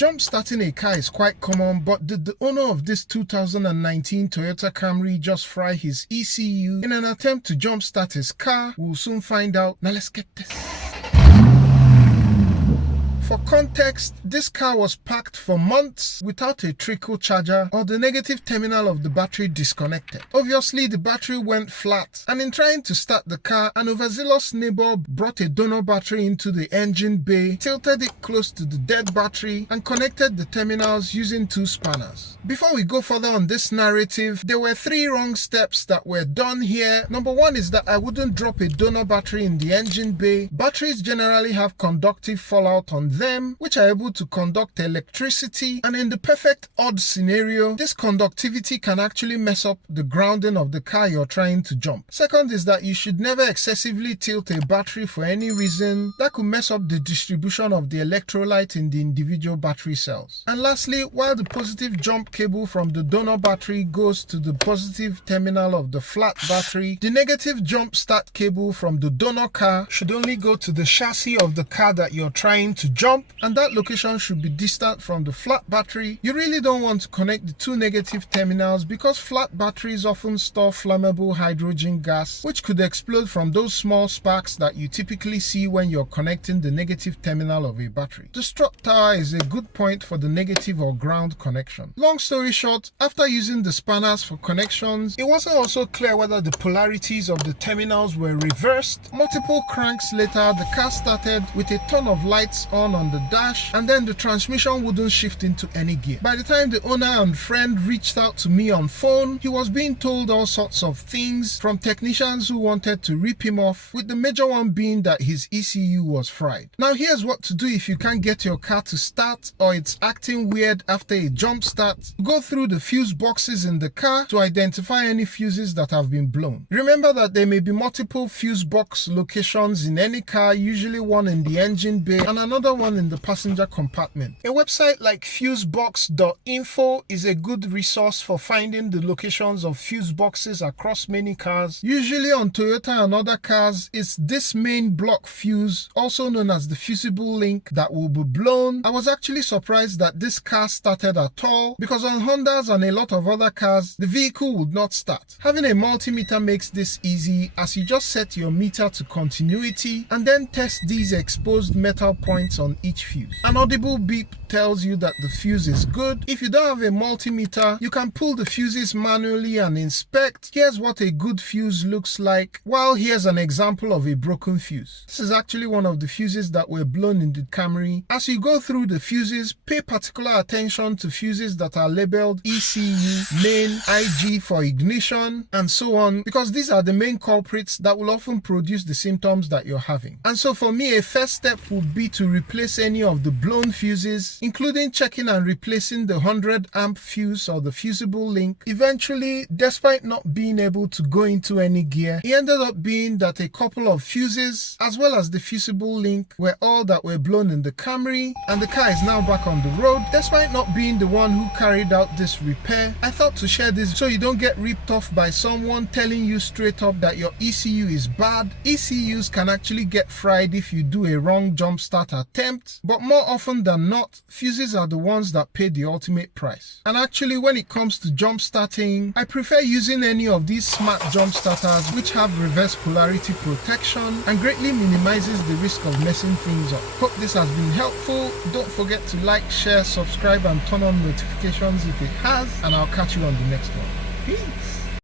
Jump starting a car is quite common, but did the owner of this 2019 Toyota Camry just fry his ECU in an attempt to jump start his car? We'll soon find out. Now let's get this. For context, this car was packed for months without a trickle charger or the negative terminal of the battery disconnected. Obviously, the battery went flat, and in trying to start the car, an overzealous neighbor brought a donor battery into the engine bay, tilted it close to the dead battery, and connected the terminals using 2 spanners. Before we go further on this narrative, there were 3 wrong steps that were done here. Number 1 is that I wouldn't drop a donor battery in the engine bay. Batteries generally have conductive fallout on them, which are able to conduct electricity, and in the perfect odd scenario, this conductivity can actually mess up the grounding of the car you're trying to jump. Second is that you should never excessively tilt a battery for any reason. That could mess up the distribution of the electrolyte in the individual battery cells. And lastly, while the positive jump cable from the donor battery goes to the positive terminal of the flat battery, the negative jump start cable from the donor car should only go to the chassis of the car that you're trying to jump, and that location should be distant from the flat battery. You really don't want to connect the 2 negative terminals because flat batteries often store flammable hydrogen gas, which could explode from those small sparks that you typically see when you're connecting the negative terminal of a battery. The strut tower is a good point for the negative or ground connection. Long story short, after using the spanners for connections, it wasn't also clear whether the polarities of the terminals were reversed. Multiple cranks later, the car started with a ton of lights on the dash, and then the transmission wouldn't shift into any gear. By the time the owner and friend reached out to me on phone, he was being told all sorts of things from technicians who wanted to rip him off, with the major one being that his ECU was fried. Now here's what to do if you can't get your car to start or it's acting weird after a jump start. Go through the fuse boxes in the car to identify any fuses that have been blown. Remember that there may be multiple fuse box locations in any car, usually one in the engine bay and another one in the passenger compartment. A website like fusebox.info is a good resource for finding the locations of fuse boxes across many cars. Usually on Toyota and other cars, it's this main block fuse, also known as the fusible link, that will be blown. I was actually surprised that this car started at all, because on Hondas and a lot of other cars, the vehicle would not start. Having a multimeter makes this easy, as you just set your meter to continuity and then test these exposed metal points on each fuse. An audible beep tells you that the fuse is good. If you don't have a multimeter, you can pull the fuses manually and inspect. Here's what a good fuse looks like, while here's an example of a broken fuse. This is actually one of the fuses that were blown in the Camry. As you go through the fuses, pay particular attention to fuses that are labeled ECU, main, IG for ignition, and so on, because these are the main culprits that will often produce the symptoms that you're having. And so for me, a first step would be to replace any of the blown fuses, including checking and replacing the 100 amp fuse or the fusible link. Eventually, despite not being able to go into any gear, it ended up being that a couple of fuses as well as the fusible link were all that were blown in the Camry, and the car is now back on the road. Despite not being the one who carried out this repair, I thought to share this so you don't get ripped off by someone telling you straight up that your ECU is bad. ECUs can actually get fried if you do a wrong jump start attempt, but more often than not, fuses are the ones that pay the ultimate price. And actually, when it comes to jump starting, I prefer using any of these smart jump starters which have reverse polarity protection and greatly minimizes the risk of messing things up. Hope this has been helpful. Don't forget to like, share, subscribe and turn on notifications if it has, and I'll catch you on the next one. Peace!